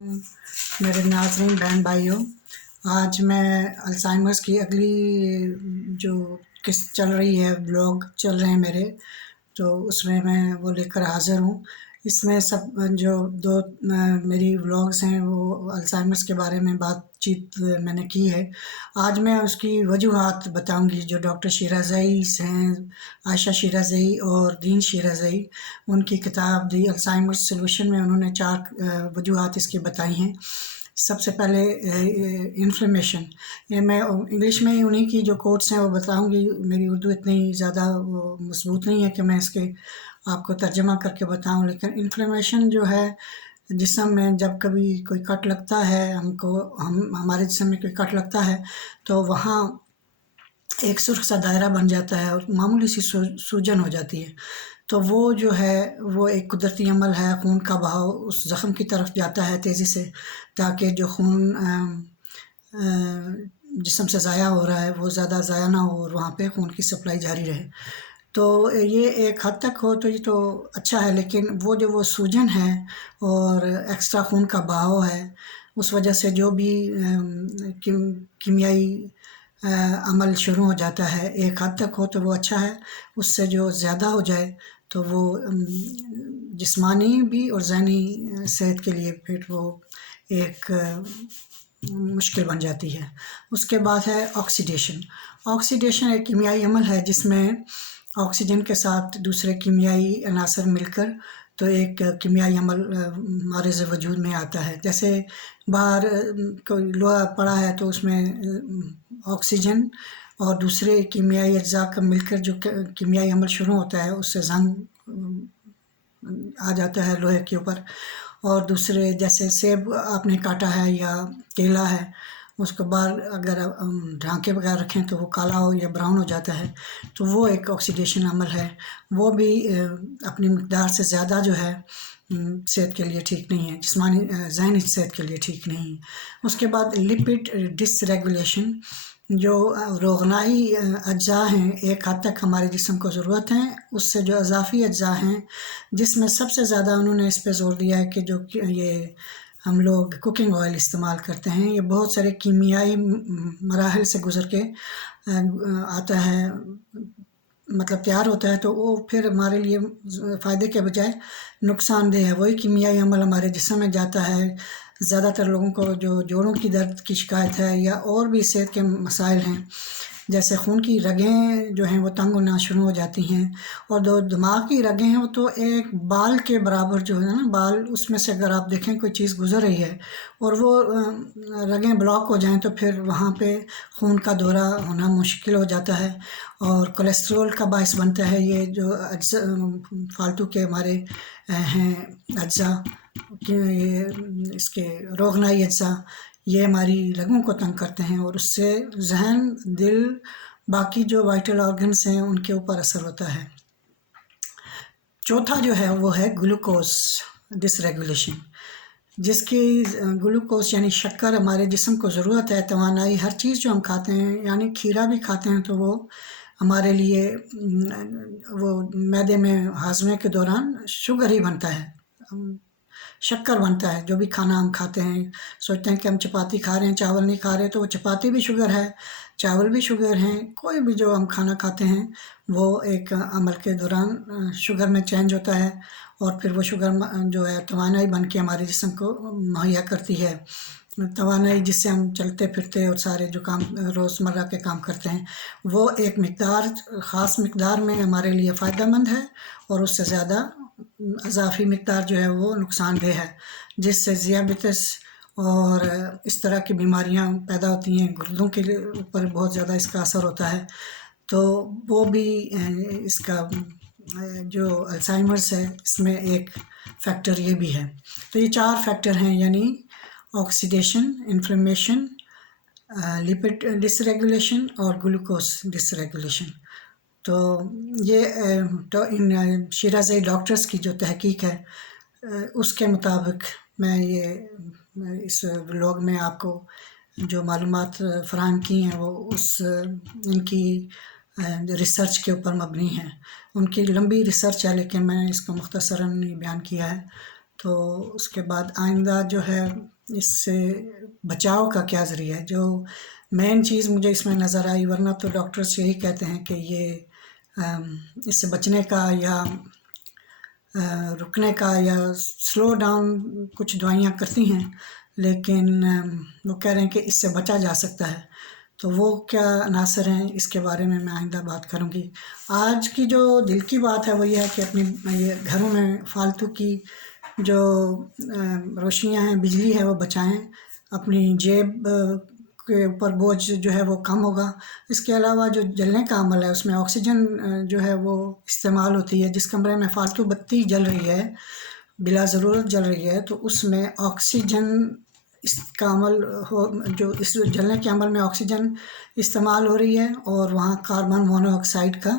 मेरे नाज़रीन बहन भाइयों, आज मैं अल्ज़ाइमर्स की अगली जो किस्त चल रही है, ब्लॉग चल रहे हैं मेरे, तो उसमें मैं वो लेकर हाज़िर हूँ। इसमें सब जो मेरी व्लॉग्स हैं वो अल्ज़ाइमर्स के बारे में बातचीत मैंने की है। आज मैं उसकी वजूहात बताऊँगी जो डॉक्टर शिराज़ई हैं, आयशा शिराज़ई और दीन शिराज़ई, उनकी किताब दी अल्ज़ाइमर्स सॉल्यूशन में उन्होंने 4 वजूहात इसकी बताई हैं। सबसे पहले इन्फ्लेमेशन, ये मैं इंग्लिश में ही उन्हीं की जो कोट्स हैं वो बताऊँगी। मेरी उर्दू इतनी ज़्यादा वो मज़बूत नहीं है कि मैं इसके आपको तर्जुमा करके बताऊँ, लेकिन इन्फ्लेमेशन जो है जिस्म में जब कभी कोई कट लगता है, हमारे जिस्म में कोई कट लगता है तो वहाँ एक सुर्ख सा दायरा बन जाता है और मामूली सी सूजन हो जाती है। तो वो जो है वो एक कुदरती अमल है, खून का बहाव उस ज़ख्म की तरफ जाता है तेज़ी से, ताकि जो खून जिस्म से ज़ाया हो रहा है वो ज़्यादा ज़ाया ना हो और वहाँ पे खून की सप्लाई जारी रहे। तो ये एक हद तक हो तो ये तो अच्छा है, लेकिन वो सूजन है और एक्स्ट्रा खून का बहाव है, उस वजह से जो भी कीमियाई अमल शुरू हो जाता है, एक हद तक हो तो वो अच्छा है, उससे जो ज़्यादा हो जाए तो वो जिस्मानी भी और ज़हनी सेहत के लिए फिर वो एक मुश्किल बन जाती है। उसके बाद है ऑक्सीडेशन। ऑक्सीडेशन एक कीमियाई अमल है जिसमें ऑक्सीजन के साथ दूसरे कीमियाई अनासर मिलकर तो एक कीमियाई अमल हमारे वजूद में आता है। जैसे बाहर कोई लोहा पड़ा है तो उसमें ऑक्सीजन और दूसरे कीमियाई अज्जा का मिलकर जो कीमियाई अमल शुरू होता है उससे जंग आ जाता है लोहे के ऊपर। और दूसरे जैसे सेब आपने काटा है या केला है, उसको बाहर अगर ढाँके वगैरह रखें तो वो काला हो या ब्राउन हो जाता है, तो वो एक ऑक्सीडेशन अमल है। वो भी अपनी मिक़दार से ज़्यादा जो है सेहत के लिए ठीक नहीं है, जिस्मानी ज़हनी सेहत के लिए ठीक नहीं है। उसके बाद लिपिड डिसरेगुलेशन, जो रोगनाई अज्जा हैं, एक हद तक हमारे जिस्म को ज़रूरत हैं, उससे जो इज़ाफ़ी अज्जा हैं, जिसमें सबसे ज़्यादा उन्होंने इस पे ज़ोर दिया है कि जो ये हम लोग कुकिंग ऑयल इस्तेमाल करते हैं, ये बहुत सारे कीमियाई मराहिल से गुज़र के आता है, मतलब तैयार होता है, तो वो फिर हमारे लिए फ़ायदे के बजाय नुकसानदेह है। वही कीमियाई अमल हमारे जिस्म में जाता है। ज़्यादातर लोगों को जो जोड़ों की दर्द की शिकायत है या और भी सेहत के मसाइल हैं, जैसे खून की रगें जो हैं वो तंग होना शुरू हो जाती हैं, और जो दिमाग की रगें हैं वो तो एक बाल के बराबर जो है ना, बाल उसमें से अगर आप देखें कोई चीज़ गुज़र रही है और वो रगें ब्लॉक हो जाएँ तो फिर वहाँ पे खून का दौरा होना मुश्किल हो जाता है और कोलेस्ट्रॉल का बायस बनता है। ये जो फालतू के हमारे हैं अज्जा कि ये इसके रोगनाई अज्जा, ये हमारी रगों को तंग करते हैं और उससे ज़हन, दिल, बाकी जो वाइटल ऑर्गन्स हैं उनके ऊपर असर होता है। चौथा जो है वो है ग्लूकोज़ डिसरेगुलेशन, जिसकी ग्लूकोज़ यानी शक्कर हमारे जिस्म को ज़रूरत है, तवानाई हर चीज़ जो हम खाते हैं, यानी खीरा भी खाते हैं तो वो हमारे लिए वो मैदे में हाज़मे के दौरान शुगर ही बनता है, शक्कर बनता है। जो भी खाना हम खाते हैं, सोचते हैं कि हम चपाती खा रहे हैं, चावल नहीं खा रहे, तो वो चपाती भी शुगर है, चावल भी शुगर हैं। कोई भी जो हम खाना खाते हैं वो एक अमल के दौरान शुगर में चेंज होता है और फिर वो शुगर जो है तवानाई बन के हमारे जिस्म को मुहैया करती है। तवानाई जिससे हम चलते फिरते और सारे जो काम रोज़मर्रा के काम करते हैं, वो एक मिक़दार ख़ास मिक़दार में हमारे लिए फ़ायदेमंद है और उससे ज़्यादा इज़ाफ़ी मिक़दार जो है वो नुकसानदेह है, जिससे ज़ियाबितस और इस तरह की बीमारियां पैदा होती हैं। गुर्दों के ऊपर बहुत ज़्यादा इसका असर होता है, तो वो भी इसका जो अल्ज़ाइमर्स है इसमें एक फैक्टर ये भी है। तो ये 4 फैक्टर हैं, यानी ऑक्सीडेशन, इन्फ्लेमेशन, लिपिड डिसरेगुलेशन और ग्लूकोज़ डिसरेगुलेशन। तो ये तो इन शिराज़ई डॉक्टर्स की जो तहकीक है उसके मुताबिक मैं ये इस व्लॉग में आपको जो मालूमात फ़राहम की हैं वो इनकी रिसर्च के ऊपर मबनी है। उनकी लंबी रिसर्च है लेकिन मैंने इसको मुख्तसरन बयान किया है। تو اس کے بعد آئندہ جو ہے اس سے بچاؤ کا کیا ذریعہ ہے، جو مین چیز مجھے اس میں نظر آئی، ورنہ تو ڈاکٹرس یہی کہتے ہیں کہ یہ اس سے بچنے کا یا رکنے کا یا سلو ڈاؤن کچھ دوائیاں کرتی ہیں، لیکن وہ کہہ رہے ہیں کہ اس سے بچا جا سکتا ہے، تو وہ کیا عناصر ہیں اس کے بارے میں آئندہ بات کروں گی۔ آج کی جو دل کی بات ہے وہ یہ ہے کہ اپنی یہ گھروں میں فالتو کی جو روشنیاں ہیں، بجلی ہے، وہ بچائیں، اپنی جیب کے اوپر بوجھ جو ہے وہ کم ہوگا۔ اس کے علاوہ جو جلنے کا عمل ہے اس میں آکسیجن جو ہے وہ استعمال ہوتی ہے، جس کمرے میں فالتو بتی جل رہی ہے، بلا ضرورت جل رہی ہے، تو اس میں آکسیجن اس کا عمل جو اس جلنے کے عمل میں آکسیجن استعمال ہو رہی ہے اور وہاں کاربن مونو آکسائڈ کا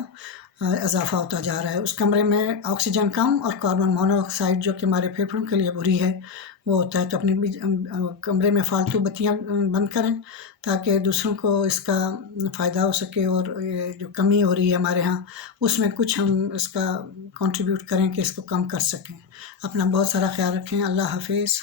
اضافہ ہوتا جا رہا ہے۔ اس کمرے میں آکسیجن کم اور کاربن مونو آکسائڈ جو کہ ہمارے پھیپھڑوں کے لیے بری ہے وہ ہوتا ہے، تو اپنی کمرے میں فالتو بتیاں بند کریں تاکہ دوسروں کو اس کا فائدہ ہو سکے، اور یہ جو کمی ہو رہی ہے ہمارے ہاں اس میں کچھ ہم اس کا کنٹریبیوٹ کریں کہ اس کو کم کر سکیں۔ اپنا بہت سارا خیال رکھیں۔ اللہ حافظ۔